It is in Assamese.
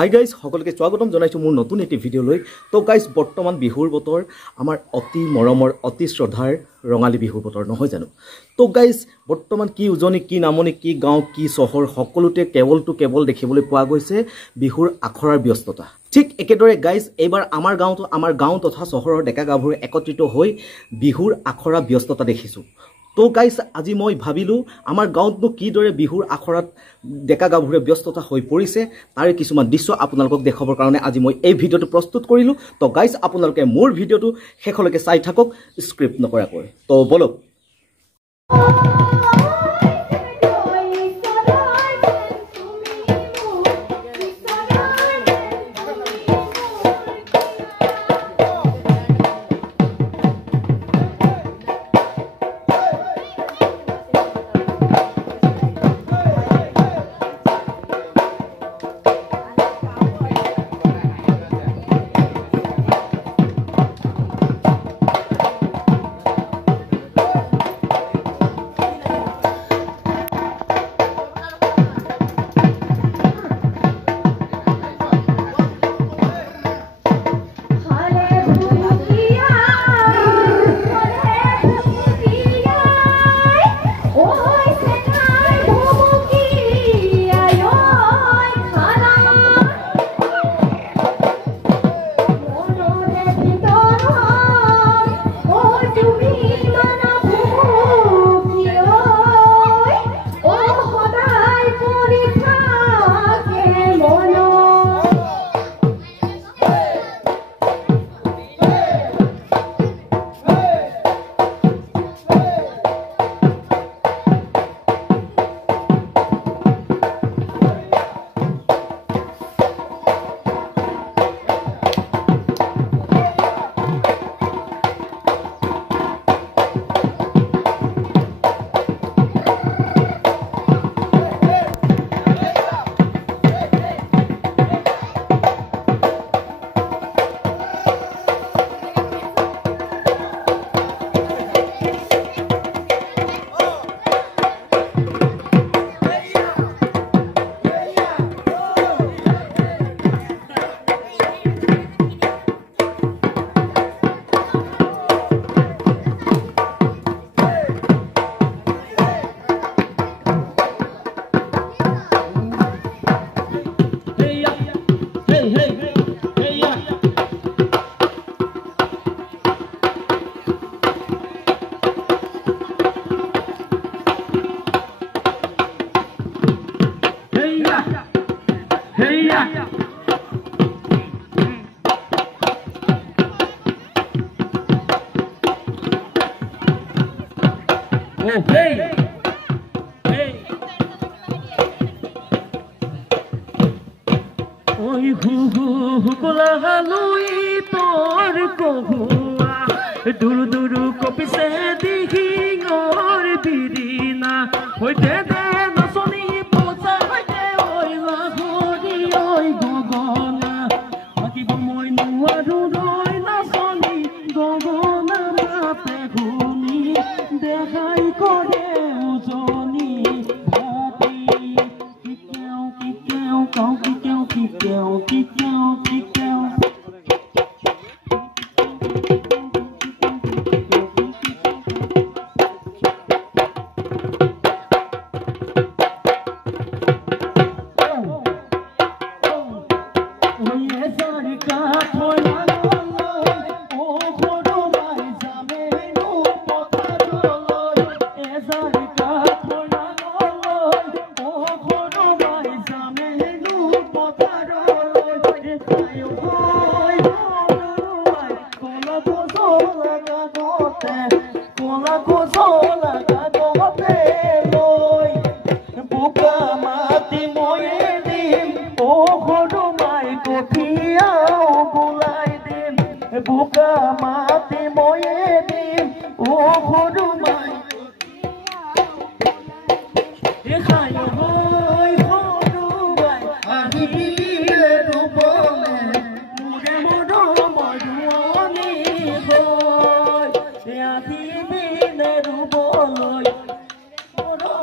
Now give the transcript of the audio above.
হাই গাইজ সকলকে স্বাগতম জনাইছো মোৰ নতুন এটি ভিডিঅ'লৈ। তো গাইজ বৰ্তমান বিহুৰ বতৰ, আমাৰ অতি মৰমৰ অতি শ্ৰদ্ধাৰ ৰঙালী বিহুৰ বতৰ নহয় জানো। তো গাইজ বৰ্তমান কি উজনি কি নামনি কি গাঁও কি চহৰ সকলোতে কেৱল দেখিবলৈ পোৱা গৈছে বিহুৰ আখৰাৰ ব্যস্ততা। ঠিক একেদৰে গাইজ এইবাৰ আমাৰ গাঁও তথা চহৰৰ ডেকা গাভৰু একত্ৰিত হৈ বিহুৰ আখৰা ব্যস্ততা দেখিছোঁ। তো গাইজ আজি মই ভাবিলোঁ আমাৰ গাঁৱতনো কিদৰে বিহুৰ আখৰাত ডেকা গাভৰুৱে ব্যস্ততা হৈ পৰিছে তাৰে কিছুমান দৃশ্য আপোনালোকক দেখাবৰ কাৰণে আজি মই এই ভিডিঅ'টো প্ৰস্তুত কৰিলোঁ। তো গাইজ আপোনালোকে মোৰ ভিডিঅ'টো শেষলৈকে চাই থাকক স্ক্ৰিপ্ট নকৰাকৈ। তো বলক। Duru duru kopi se dihi ngor birina hoite de no soni pocha hoite oi la hori oi gogona aki bomoi nuaru roi na soni gogona mate huni dekhai kore ujoni bhati kikeu kau kikeu buka mati moyedim o khudumai dekhayo hoy khudumai ahile rubone mure modo moduoni hoy ahibine ruboloy modo